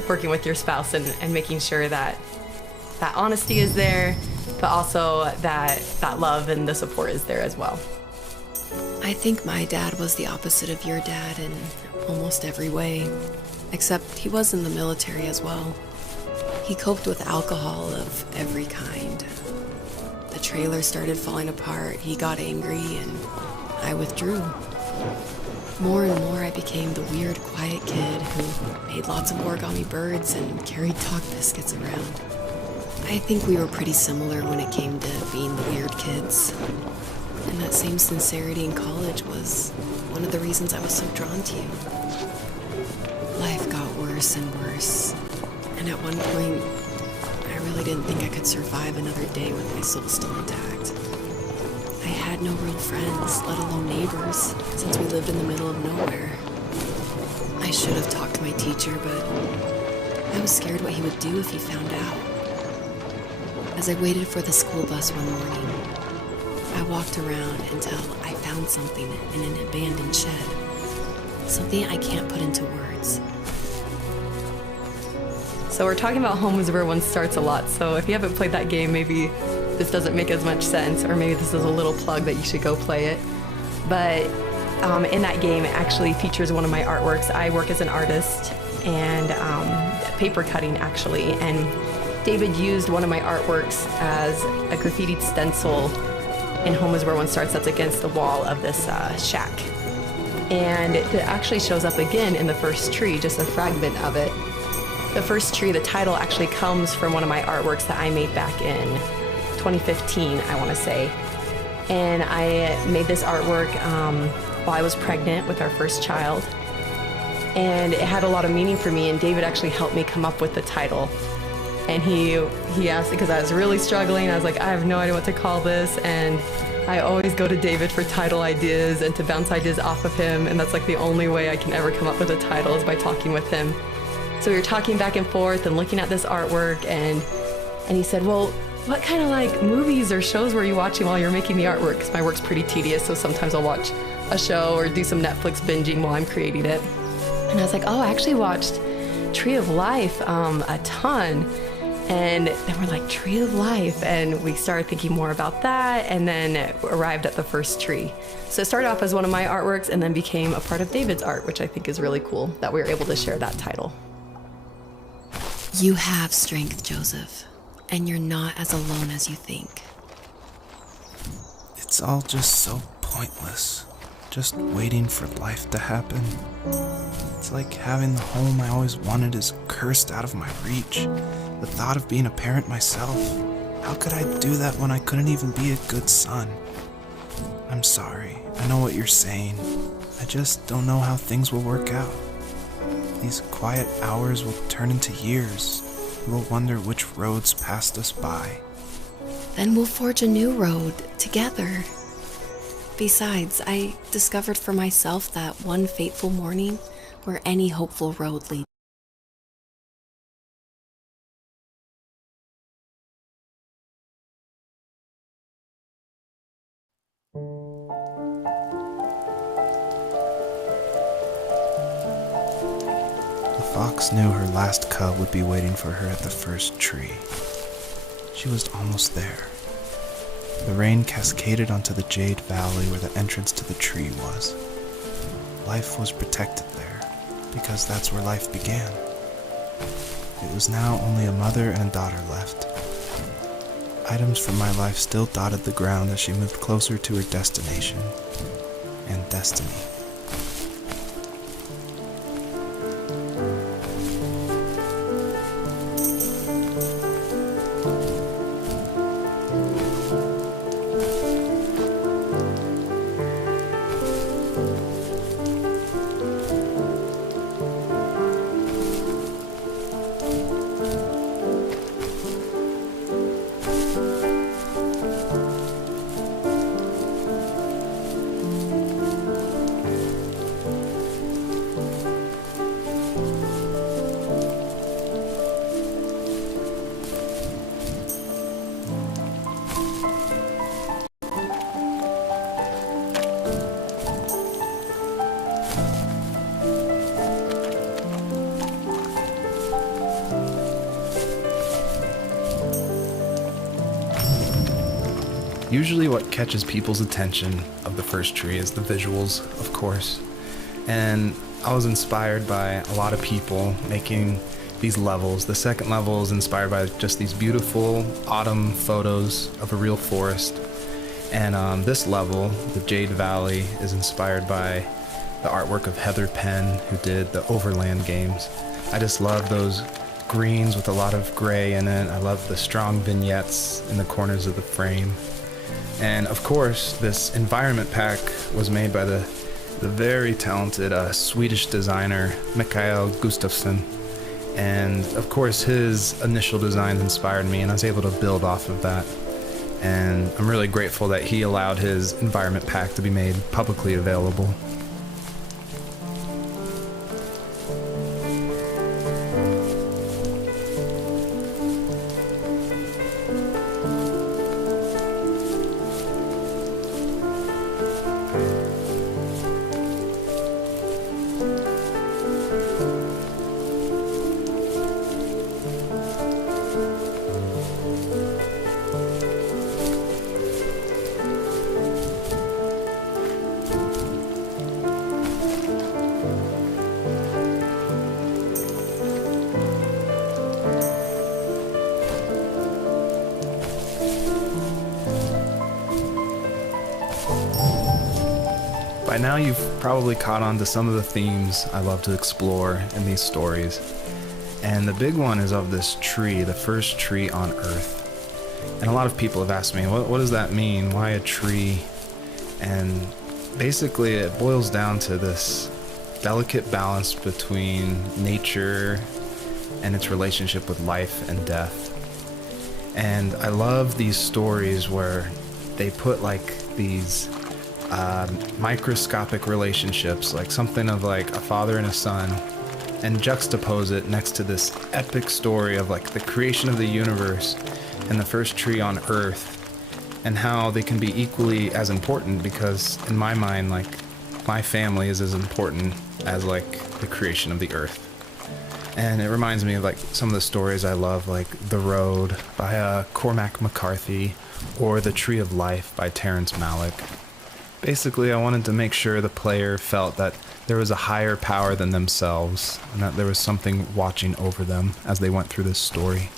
working with your spouse and making sure that that honesty is there, but also that love and the support is there as well. I think my dad was the opposite of your dad in almost every way, except he was in the military as well. He coped with alcohol of every kind. The trailer started falling apart, he got angry, and I withdrew. More and more I became the weird, quiet kid who made lots of origami birds and carried dog biscuits around. I think we were pretty similar when it came to being the weird kids. And that same sincerity in college was one of the reasons I was so drawn to you. Life got worse and worse. And at one point, I really didn't think I could survive another day with my soul still intact. I had no real friends, let alone neighbors, since we lived in the middle of nowhere. I should have talked to my teacher, but I was scared what he would do if he found out. As I waited for the school bus one morning, I walked around until I found something in an abandoned shed. Something I can't put into words. So we're talking about home is where one starts a lot. So if you haven't played that game, maybe this doesn't make as much sense, or maybe this is a little plug that you should go play it. But in that game, it actually features one of my artworks. I work as an artist and paper cutting, actually. And David used one of my artworks as a graffitied stencil in Home is Where One Starts that's against the wall of this shack. And it actually shows up again in the first tree, just a fragment of it. The first tree, the title actually comes from one of my artworks that I made back in 2015, I want to say. And I made this artwork while I was pregnant with our first child. And it had a lot of meaning for me, and David actually helped me come up with the title. And he asked, because I was really struggling, I was like, I have no idea what to call this, and I always go to David for title ideas and to bounce ideas off of him, and that's like the only way I can ever come up with a title is by talking with him. So we were talking back and forth and looking at this artwork, and he said, well, what kind of like movies or shows were you watching while you're making the artwork? Because my work's pretty tedious, so sometimes I'll watch a show or do some Netflix binging while I'm creating it. And I was like, oh, I actually watched Tree of Life a ton. And then we're like, Tree of Life. And we started thinking more about that and then arrived at the first tree. So it started off as one of my artworks and then became a part of David's art, which I think is really cool that we were able to share that title. You have strength, Joseph, and you're not as alone as you think. It's all just so pointless. Just waiting for life to happen. It's like having the home I always wanted is cursed out of my reach. The thought of being a parent myself. How could I do that when I couldn't even be a good son? I'm sorry. I know what you're saying. I just don't know how things will work out. These quiet hours will turn into years. We'll wonder which roads passed us by. Then we'll forge a new road together. Besides, I discovered for myself that one fateful morning where any hopeful road leads. The fox knew her last cub would be waiting for her at the first tree. She was almost there. The rain cascaded onto the jade valley where the entrance to the tree was. Life was protected there, because that's where life began. It was now only a mother and a daughter left. Items from my life still dotted the ground as she moved closer to her destination and destiny. Usually what catches people's attention of the first tree is the visuals, of course. And I was inspired by a lot of people making these levels. The second level is inspired by just these beautiful autumn photos of a real forest. And this level, the Jade Valley, is inspired by the artwork of Heather Penn, who did the Overland games. I just love those greens with a lot of gray in it. I love the strong vignettes in the corners of the frame. And of course, this environment pack was made by the very talented Swedish designer Mikael Gustafsson. And of course, his initial designs inspired me, and I was able to build off of that. And I'm really grateful that he allowed his environment pack to be made publicly available. By now you've probably caught on to some of the themes I love to explore in these stories. And the big one is of this tree, the first tree on Earth. And a lot of people have asked me, what does that mean? Why a tree? And basically it boils down to this delicate balance between nature and its relationship with life and death. And I love these stories where they put like these microscopic relationships, like something of like a father and a son, and juxtapose it next to this epic story of like the creation of the universe and the first tree on Earth, and how they can be equally as important, because in my mind, like, my family is as important as like the creation of the Earth. And it reminds me of like some of the stories I love, like The Road by Cormac McCarthy, or The Tree of Life by Terrence Malick. Basically, I wanted to make sure the player felt that there was a higher power than themselves, and that there was something watching over them as they went through this story.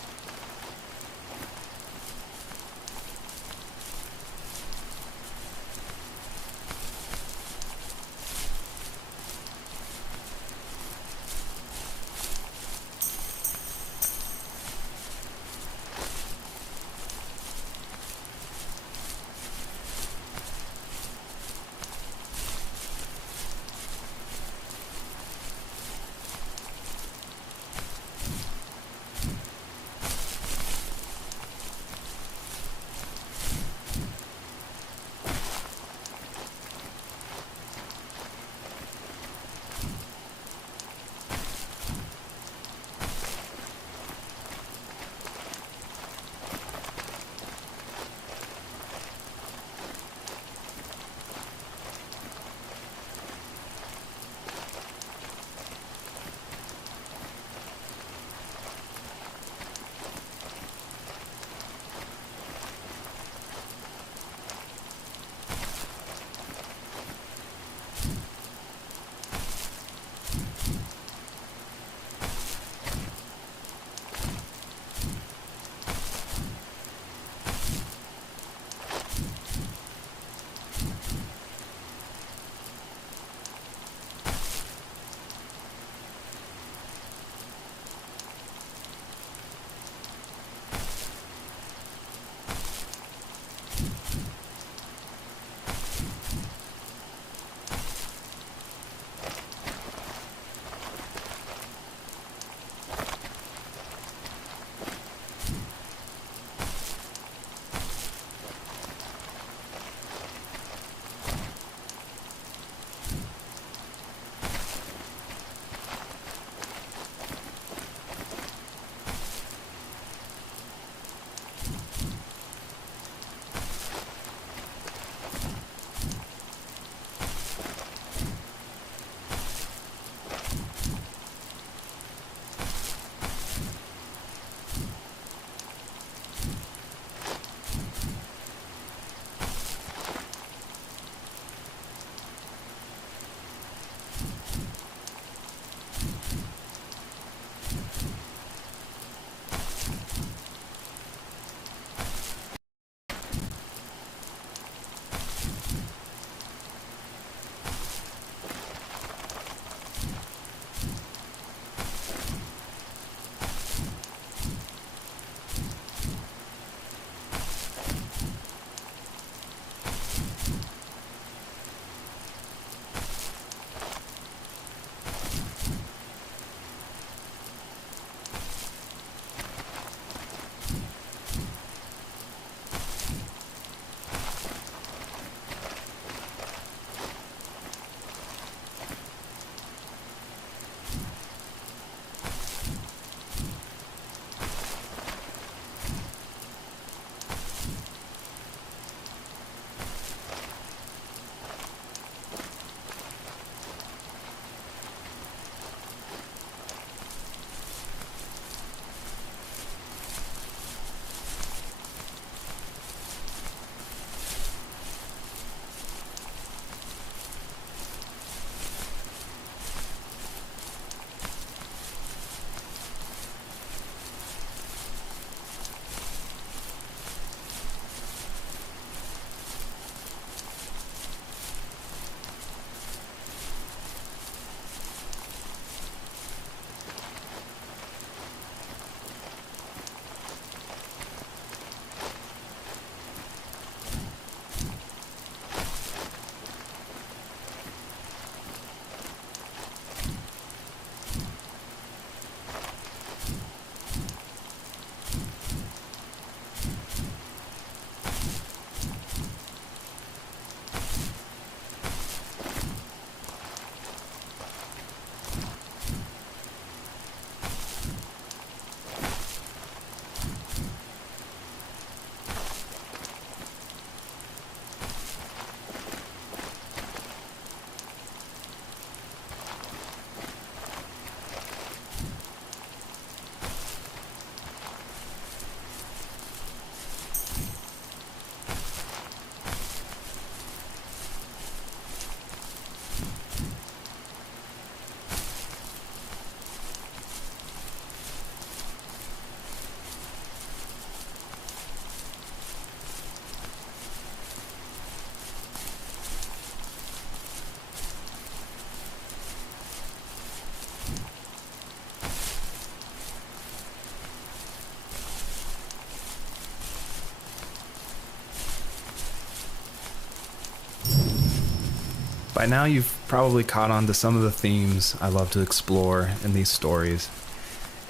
By now you've probably caught on to some of the themes I love to explore in these stories.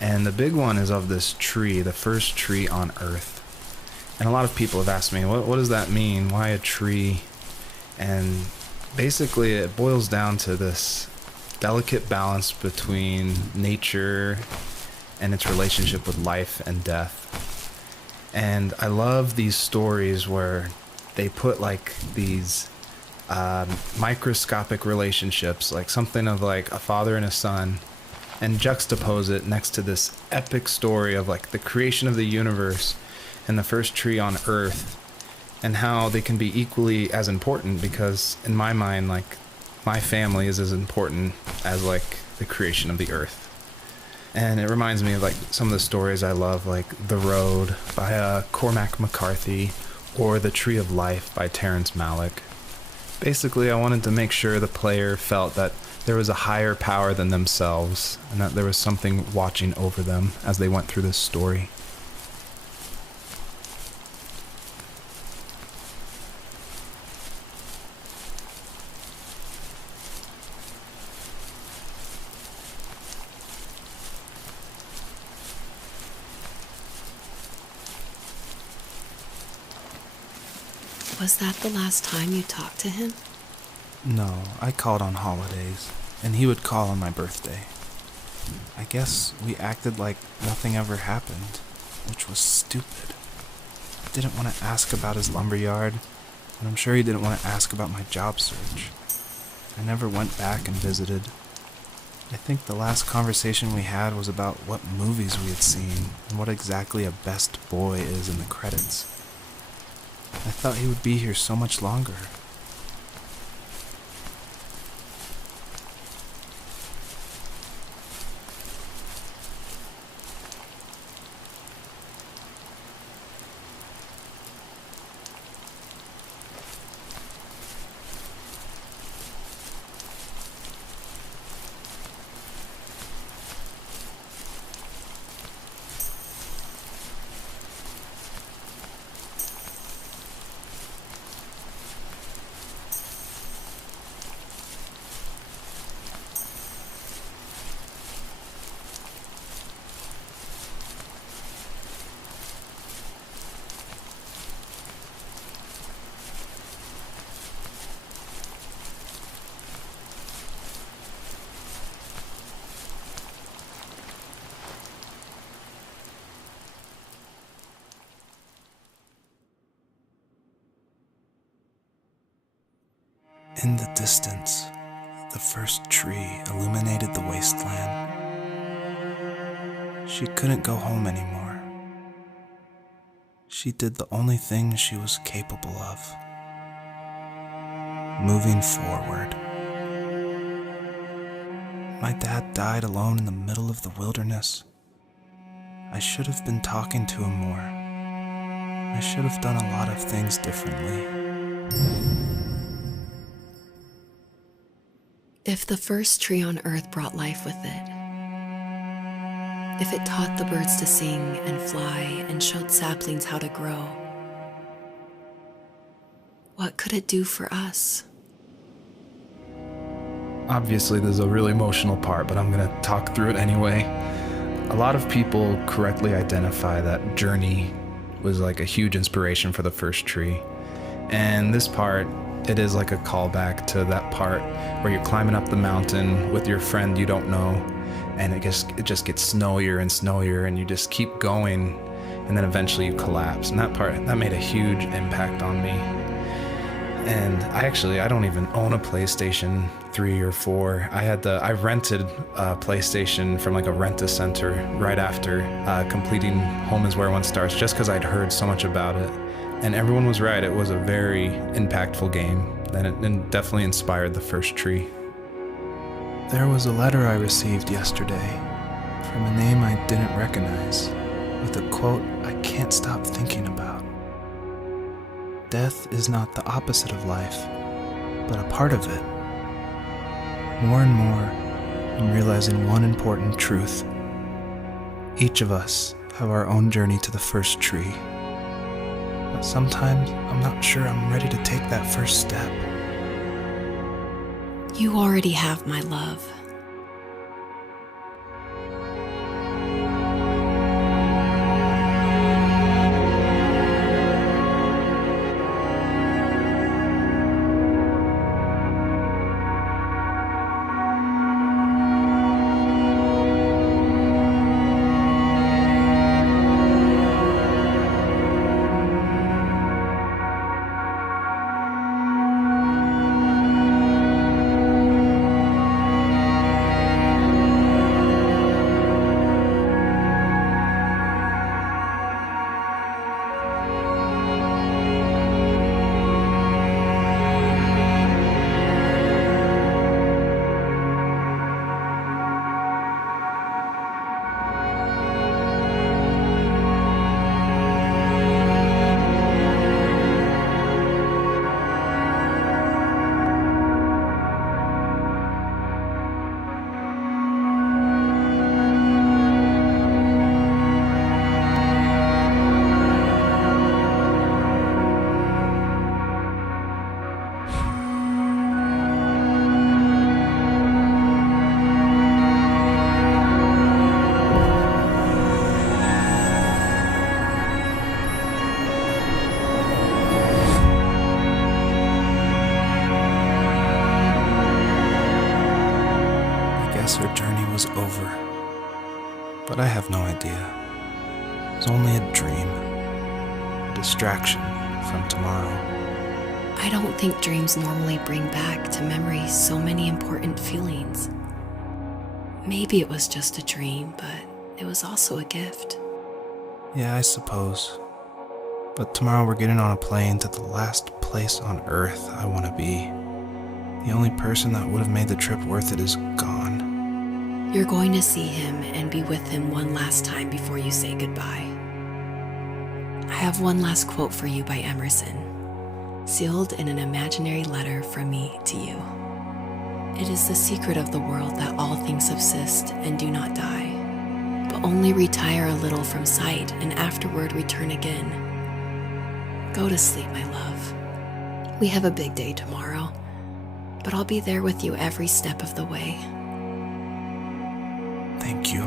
And the big one is of this tree, the first tree on Earth. And a lot of people have asked me, what does that mean? Why a tree? And basically it boils down to this delicate balance between nature and its relationship with life and death. And I love these stories where they put like these microscopic relationships, like something of like a father and a son, and juxtapose it next to this epic story of like the creation of the universe and the first tree on Earth, and how they can be equally as important, because in my mind, like, my family is as important as like the creation of the Earth. And it reminds me of like some of the stories I love, like The Road by Cormac McCarthy, or The Tree of Life by Terrence Malick. Basically, I wanted to make sure the player felt that there was a higher power than themselves, and that there was something watching over them as they went through this story. Was that the last time you talked to him? No, I called on holidays, and he would call on my birthday. I guess we acted like nothing ever happened, which was stupid. I didn't want to ask about his lumberyard, and I'm sure he didn't want to ask about my job search. I never went back and visited. I think the last conversation we had was about what movies we had seen, and what exactly a best boy is in the credits. I thought he would be here so much longer. In the distance, the first tree illuminated the wasteland. She couldn't go home anymore. She did the only thing she was capable of: moving forward. My dad died alone in the middle of the wilderness. I should have been talking to him more. I should have done a lot of things differently. If the first tree on Earth brought life with it, if it taught the birds to sing and fly and showed saplings how to grow, what could it do for us? Obviously, there's a really emotional part, but I'm going to talk through it anyway. A lot of people correctly identify that Journey was like a huge inspiration for the first tree. And this part, it is like a callback to that part where you're climbing up the mountain with your friend you don't know, and it just gets snowier and snowier, and you just keep going, and then eventually you collapse. And that part, that made a huge impact on me. And I don't even own a PlayStation 3 or 4. I rented a PlayStation from like a rent-a-center right after completing Home is Where One Starts, just because I'd heard so much about it. And everyone was right, it was a very impactful game, and it definitely inspired the first tree. There was a letter I received yesterday from a name I didn't recognize, with a quote I can't stop thinking about. Death is not the opposite of life, but a part of it. More and more, I'm realizing one important truth. Each of us have our own journey to the first tree. But sometimes I'm not sure I'm ready to take that first step. You already have my love. Her journey was over, but I have no idea. It was only a dream, a distraction from tomorrow. I don't think dreams normally bring back to memory so many important feelings. Maybe it was just a dream, but it was also a gift. Yeah, I suppose. But tomorrow we're getting on a plane to the last place on Earth I want to be. The only person that would have made the trip worth it is gone. You're going to see him and be with him one last time before you say goodbye. I have one last quote for you by Emerson, sealed in an imaginary letter from me to you. It is the secret of the world that all things subsist and do not die, but only retire a little from sight and afterward return again. Go to sleep, my love. We have a big day tomorrow, but I'll be there with you every step of the way. Thank you.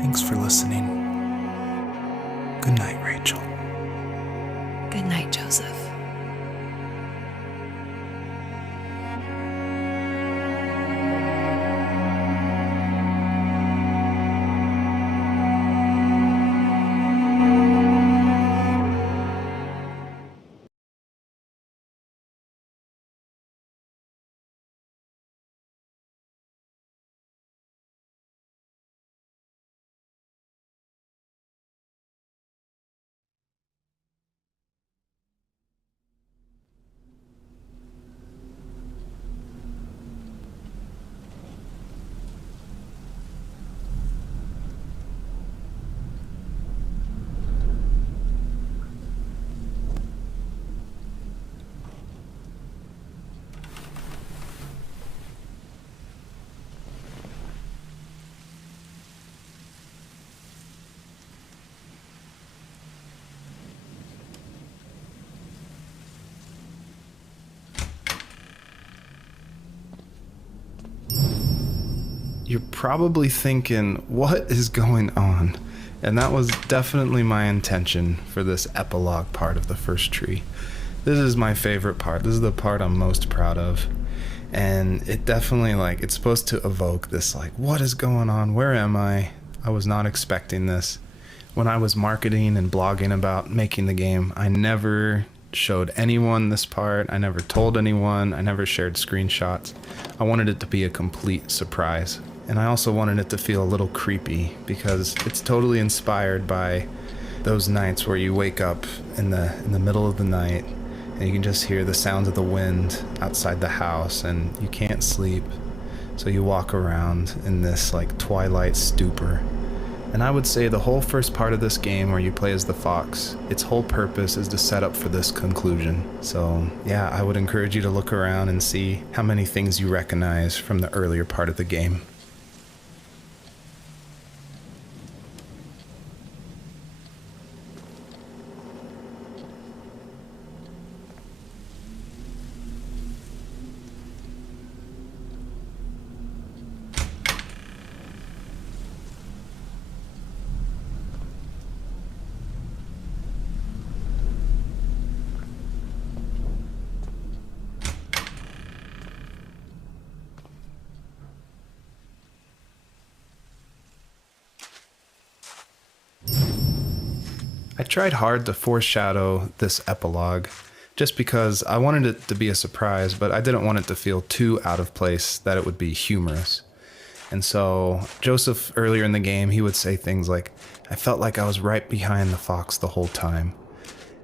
Thanks for listening. Good night, Rachel. Good night, Joseph. You're probably thinking, what is going on? And that was definitely my intention for this epilogue part of the first tree. This is my favorite part. This is the part I'm most proud of. And it definitely, it's supposed to evoke this, what is going on? Where am I? I was not expecting this. When I was marketing and blogging about making the game, I never showed anyone this part. I never told anyone. I never shared screenshots. I wanted it to be a complete surprise. And I also wanted it to feel a little creepy because it's totally inspired by those nights where you wake up in the middle of the night and you can just hear the sounds of the wind outside the house and you can't sleep. So you walk around in this twilight stupor. And I would say the whole first part of this game where you play as the fox, its whole purpose is to set up for this conclusion. So yeah, I would encourage you to look around and see how many things you recognize from the earlier part of the game. I tried hard to foreshadow this epilogue, just because I wanted it to be a surprise, but I didn't want it to feel too out of place that it would be humorous. And so Joseph, earlier in the game, he would say things like, I felt like I was right behind the fox the whole time.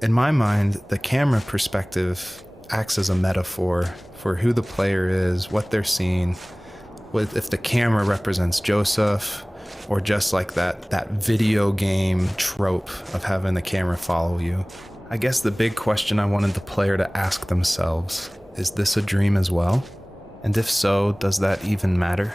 In my mind, the camera perspective acts as a metaphor for who the player is, what they're seeing, if the camera represents Joseph, or just like that video game trope of having the camera follow you. I guess the big question I wanted the player to ask themselves, is this a dream as well? And if so, does that even matter?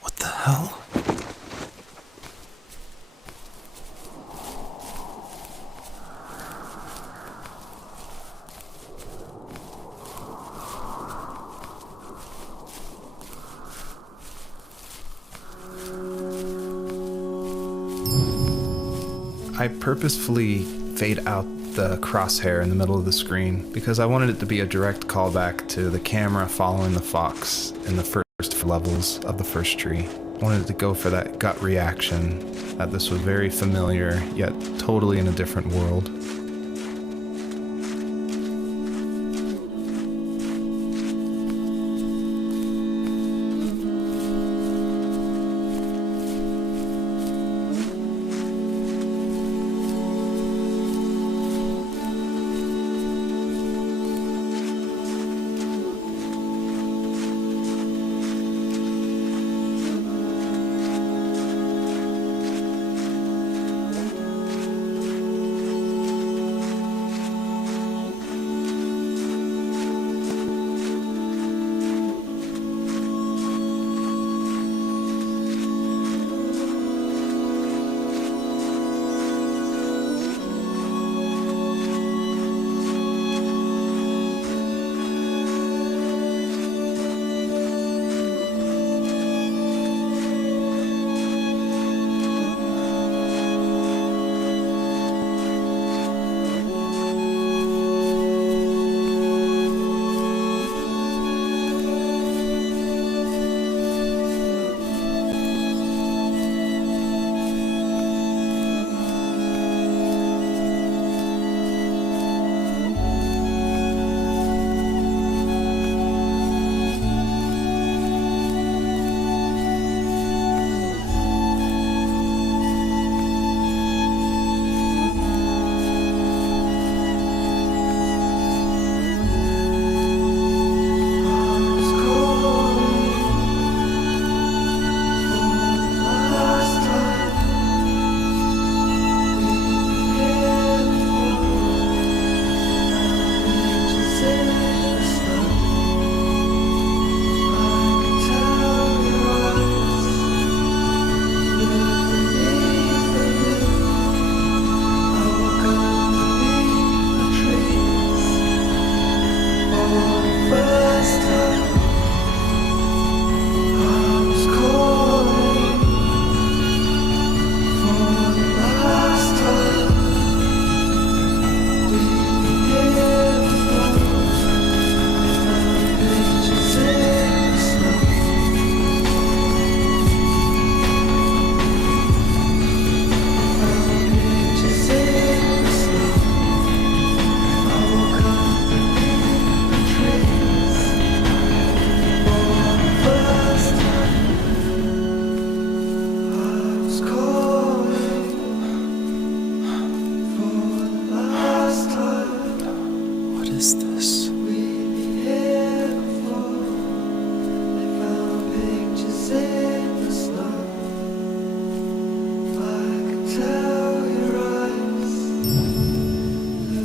What the hell? I purposefully fade out the crosshair in the middle of the screen because I wanted it to be a direct callback to the camera following the fox in the first levels of the first tree. I wanted it to go for that gut reaction that this was very familiar, yet totally in a different world.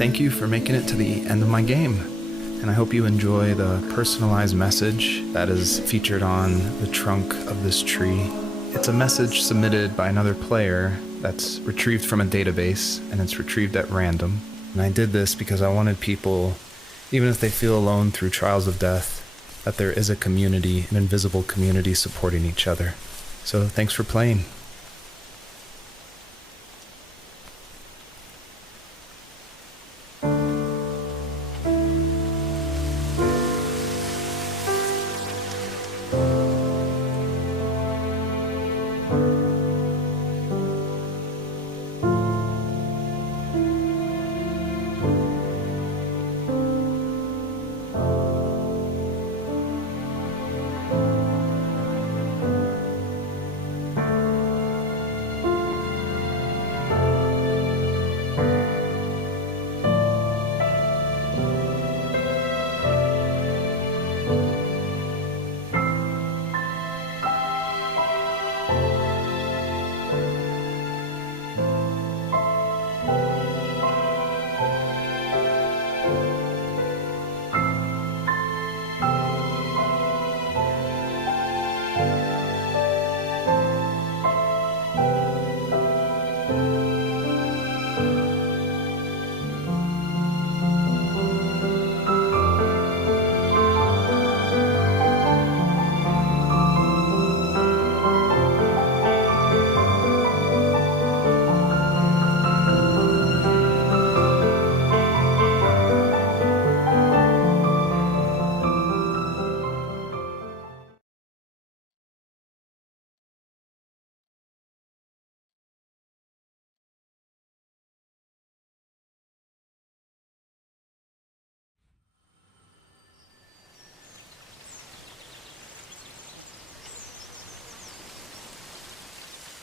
thank you for making it to the end of my game. And I hope you enjoy the personalized message that is featured on the trunk of this tree. It's a message submitted by another player that's retrieved from a database, and it's retrieved at random. And I did this because I wanted people, even if they feel alone through trials of death, that there is a community, an invisible community supporting each other. So thanks for playing.